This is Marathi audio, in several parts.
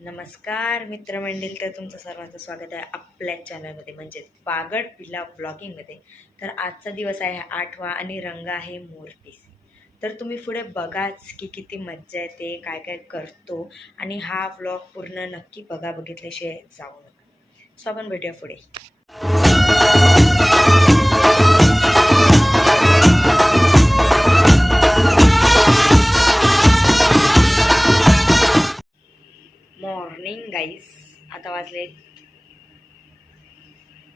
नमस्कार मित्रमंडळी. तर तुमचं सर्वांचं स्वागत आहे आपल्या चॅनलमध्ये म्हणजे पागड पिला ब्लॉगिंगमध्ये तर आजचा दिवस आहे आठवा आणि रंग आहे मोरपीस. तर तुम्ही पुढे बघाच की किती मज्जा येते काय काय करतो आणि हा ब्लॉग पूर्ण नक्की बघा बघितल्याशिवाय जाऊ नका. सो आपण भेटूया पुढे. आता वाजले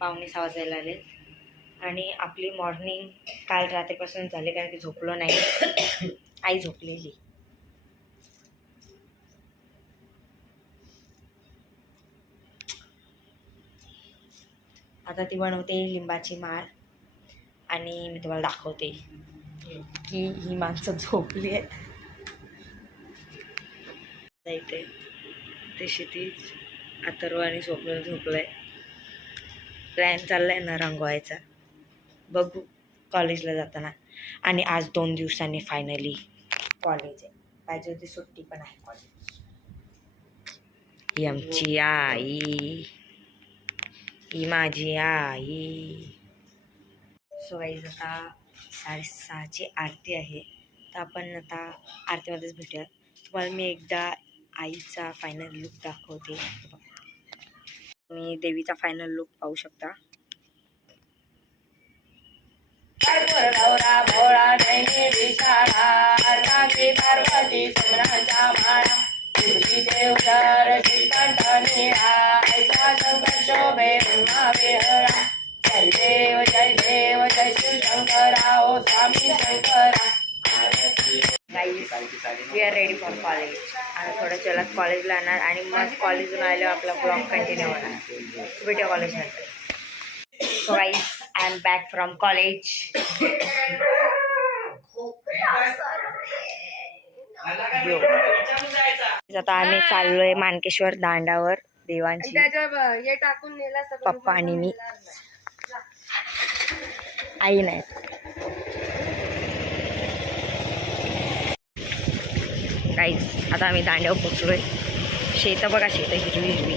पावणे सहा वाजायला आले आणि आपली मॉर्निंग काल रात्रीपासून झाली कारण की झोपलो नाही. आई झोपलेली. आता ती बनवते लिंबाची माळ आणि मी तुम्हाला दाखवते की ही माणसं झोपली आहेत. इथे ते क्षितिज अथर्व आणि स्वप्न आहे प्लॅन चाललाय ना रंगवायचा. बघू कॉलेजला जाताना. आणि आज दोन दिवसांनी फायनली कॉलेज आहे. पाहिजे होती सुट्टी पण आहे कॉलेज ही आमची आई. ही माझी आई. सो गाईज आता साडेसहाची आरती आहे. तर आपण आता आरतीमध्येच भेटूया. तुम्हाला मी एकदा आईचा फायनल लुक दाखवते. तुम्ही देवीचा फायनल लुक पाहू शकता. भोळा Parvati we are ready for college आता थोड्या चलात कॉलेजला येणार आणि मग कॉलेजून आल्यावर आपला ब्लॉग कंटिन्यू होणार. भेटूया कॉलेजनंतर so guys I am back from college आता आम्ही चाललोय मानकेश्वर दांडावर देवांची. टाकून पप्पा आणि मी. आई नाही काहीच आता आम्ही दांड्यावर पोचलोय. शेतं बघा शेतं हिरवी हिरवी.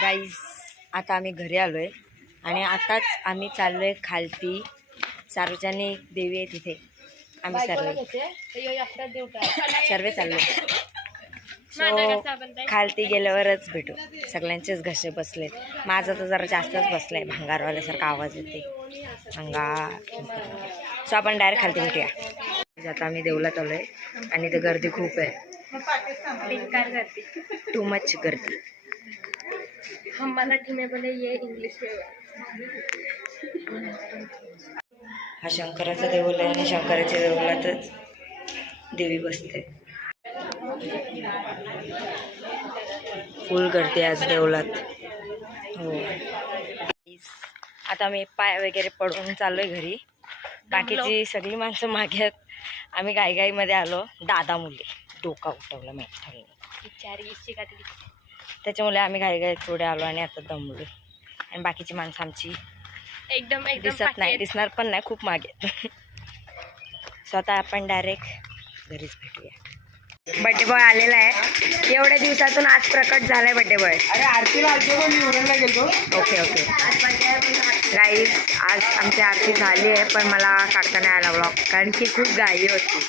गाईज आता आम्ही घरी आलोय. आणि आताच आम्ही चाललोय खालती. सार्वजनिक देवी आहे तिथे. आम्ही सर्वे सर्वे चाललोय सो खालती गेल्यावरच भेटू. सगळ्यांचेच घसे बसलेत. माझा तर जरा जास्तच बसलाय. भंगारवाल्यासारखा आवाज येते. भंगार सो आपण डायरेक्ट खालती भेटूया. आता आम्ही देवलात आलोय आणि इथे गर्दी खूप आहे. टू मच गर्दी. हम मराठी में बोले ये इंग्लिश में हा शंकराचा देऊळ आहे आणि शंकराच्या देऊळातच देवी बसते. फुल गर्दी आज देवळात हो. आता मी पाय वगैरे पडून चाललोय घरी. बाकीची सगळी माणसं मागे आम्ही गाईगाईमध्ये आलो. दादा मुले. डोका उठवला माहीत बिचारी त्याच्यामुळे आम्ही गाईगाई पुढे आलो आणि आता दमलो आणि बाकीची माणसं आमची एकदम एकदम दिसत नाही दिसणार पण नाही खूप मागे. स्वतः आपण डायरेक्ट घरीच भेटूया. बड्डे बॉय आलेला आहे. एवढ्या दिवसातून आज प्रकट झालाय बड्डे बॉय अरे आरतीला आलतो पण मी उरणला गेलो ओके ओके. गाईज आज आमची आरती झाली आहे पण मला काढता नाही आला ब्लॉग कारण की खूप गाई होती.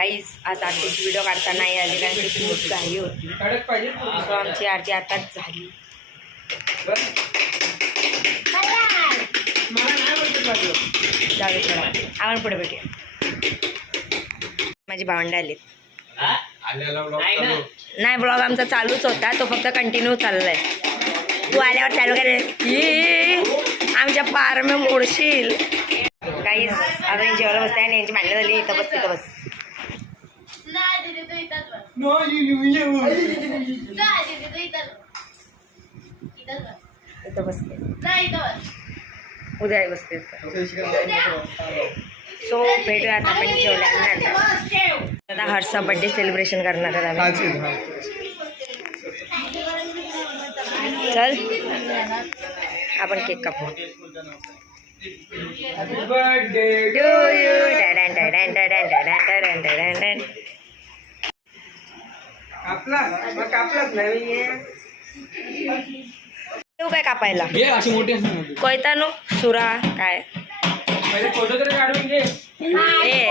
गाईज आज आरतीची व्हिडिओ काढता नाही आली कारण की खूप गाई होती. सो आमची आरती आताच झाली. आपण पुढे भेटूया. माझी भावंड आली. नाही ब्लॉग आमचा चालूच होता. तो फक्त कंटिन्यू चाललाय. तू आल्यावर चालू कर. आमच्या पार मोडशील. काही आता यांची जेवायला बसते आणि यांची मांडणी झाली. इथं बस तिथं बस नो यू यू इथं बसते उद्या बसते सो भेटूया आता आपण जेवल्यानंतर आता हर्षचा बड्डे सेलिब्रेशन करणार आहेत आम्ही. चल. आपण केक कापू. बर्थडे कापलास मग कापलास नाही देऊ काय कापायला? घे अशी मोठी असते मोठी. कोयतानो सुरा काय? पहिले फोटो तरी काढून घे. ए.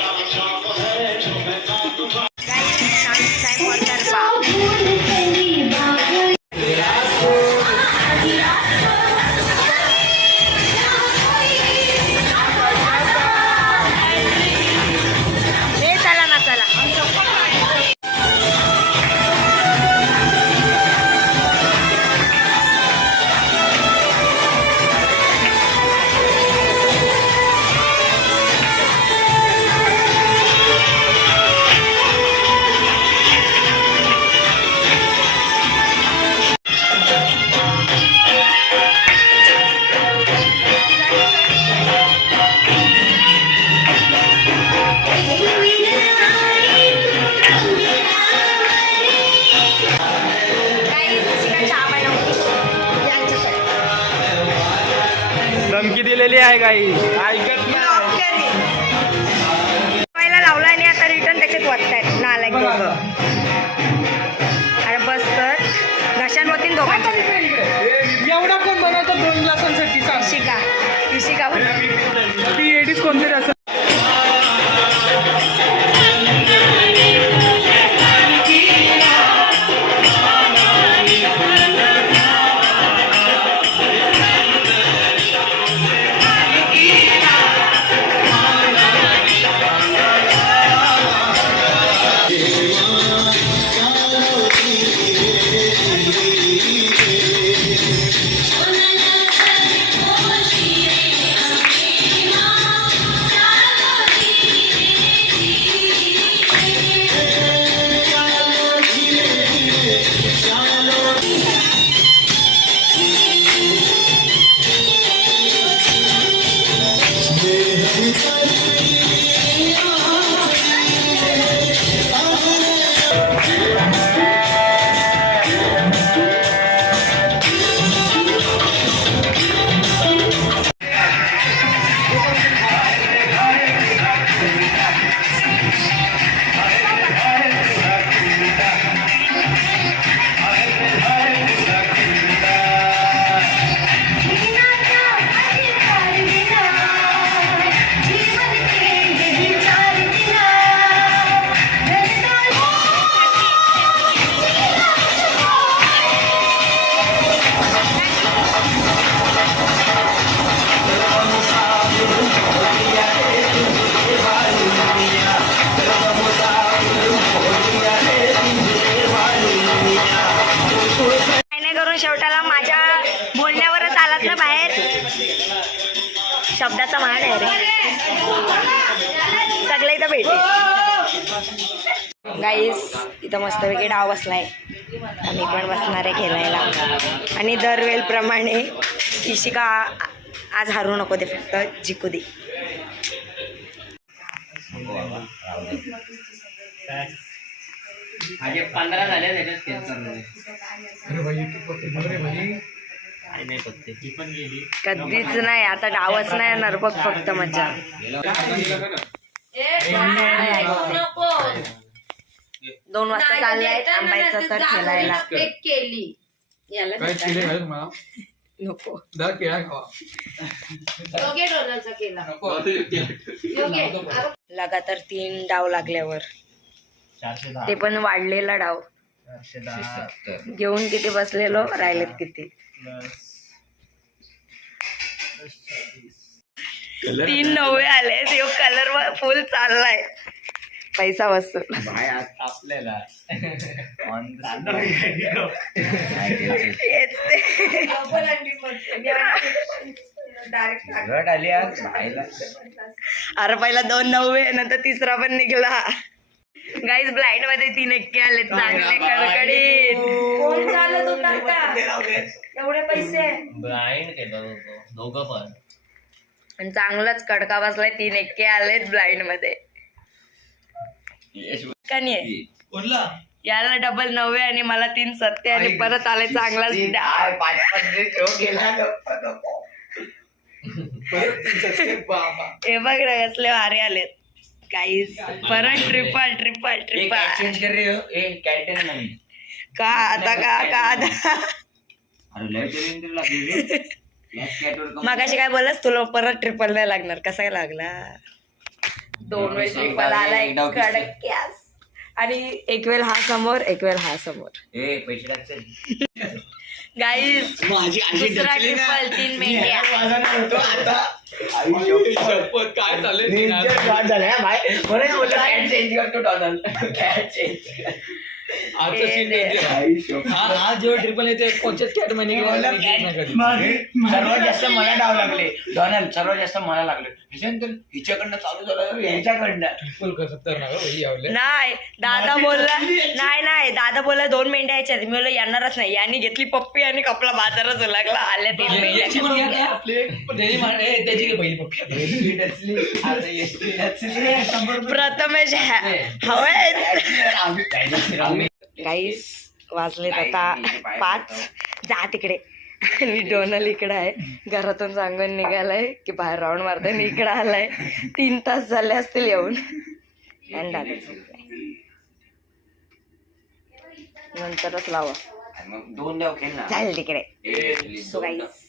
धमकी दिलेली आहे काही ऐकत पहिला लावला आणि आता रिटर्न त्याच्यात वाटतायत शब्दाचा मान आहे रे. सगळे इथं भेटे. गाईस इथं मस्तपैकी डाव बसलाय. आम्ही पण बसणार आहे खेळायला. आणि दरवेळप्रमाणे इशिका आज हरू नको दे फक्त जिकू दे. पंधरा झाले. काय नाही फक्त. ती पण गेली. कधीच नाही आता डावच नाही येणार बघ फक्त मजा. दोन वाजता चाललाय थांबायचं तर खेळायला. केली. याला काय केले काय तुम्हाला नको. केळा केला. लगातार तीन डाव लागल्यावर. ते पण वाढलेला डाव. चारशे दहा घेऊन किती बसलेलो राहिलेत किती? तीन नवे आले ते कलर फुल चाललाय. पैसा वसूल बाय आपल्याला. अरे पहिला दोन नव्वे नंतर तिसरा पण निघला. गाईज ब्लाइंडमध्ये तीन एक्के आले चांगले कडकडीत कोण चालत होता का? एवढे पैसे. ब्लाइंड केलं होतं दोघं पण. आणि चांगलाच कडका बसलाय तीन एक्के आलेत ब्लाइंडमध्ये. याला डबल नव्वे आणि मला तीन सत्य आणि परत आले चांगलाच डाव. बाबा हे बघ रे कसले वारे आलेत. काहीच परत ट्रिपल ट्रिपल ट्रिपल चेंज कर रही हो ए कॅटेन नाही. का आता का का आता? अरे लय टेलिंग लागली रे. Black cat वर कम- मगाशी काय बोललास? तुला परत ट्रिपल नाही लागणार. कसा काय लागला? दोन वेळ ट्रिपल आलाय एक. कडक्यास आणि एक वेळ हा समोर एक वेळ हा समोर. ए पैसे टाकतील गाईज दुसरा ट्रिपल तीन मेंढ्या. शपथ काय चालेल चेंज करतो डॉनल कॅट चेंज आजचा सीन हा जेव्हा ट्रिपल येते कोणत्याच कॅट म्हणे सर्वात जास्त मला डाव लागले. डॉनल सर्वात जास्त मला लागले. ह्याच्यानंतर हिच्याकडनं चालू झालं. ह्याच्याकडनं ट्रिपल कर खतरनाक हो, यावले नाही दादा बोलला नाही नाही दादा बोलला दोन मेंढ्या यायच्या मी बोललो येणारच नाही. यांनी घेतली पप्पी आणि कपला बाजारच लागला आल्या तीन मेंढ्या. प्रथमेश हवे आम्ही काय डचली? आम्ही गाईस वाजलेत आता पाच. जा तिकडे. आणि डोनल इकडे आहे. घरातून सांगून निघालाय की बाहेर राऊंड मारताय. आणि इकडे आलाय. तीन तास झाले असतील येऊन. आणि दादा झोपलाय. नंतरच लावा चालेल तिकडे. सो गाईस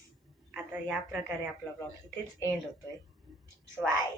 आता या प्रकारे आपला ब्लॉग इथेच एंड होतोय. So bye